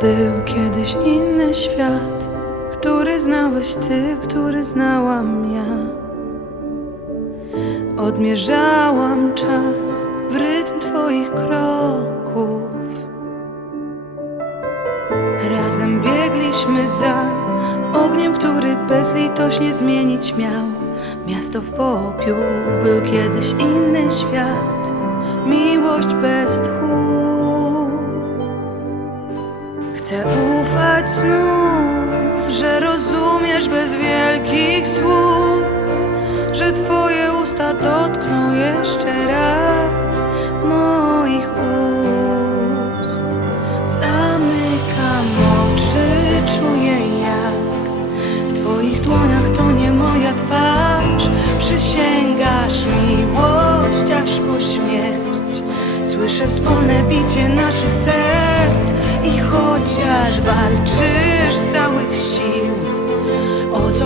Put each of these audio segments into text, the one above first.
Był kiedyś inny świat, który znałeś ty, który znałam ja. Odmierzałam czas w rytm twoich kroków. Razem biegliśmy za ogniem, który bezlitośnie zmienić miał. Miasto w popiół był kiedyś inny świat, miłość bez rozumiesz bez wielkich słów, że twoje usta dotkną jeszcze raz moich ust. Zamykam oczy, czuję jak w twoich dłoniach to nie moja twarz. Przysięgasz miłość aż po śmierć. Słyszę wspólne bicie naszych serc i chociaż walczysz z całych sił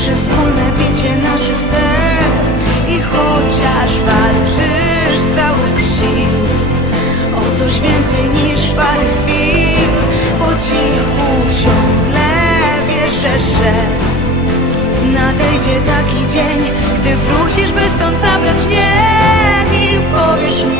Słyszę wspólne bicie naszych serc i chociaż walczysz z całych sił o coś więcej niż parę chwil, po cichu ciągle wierzę, że Nadejdzie taki dzień, gdy wrócisz, by stąd zabrać mnie. I powiesz mi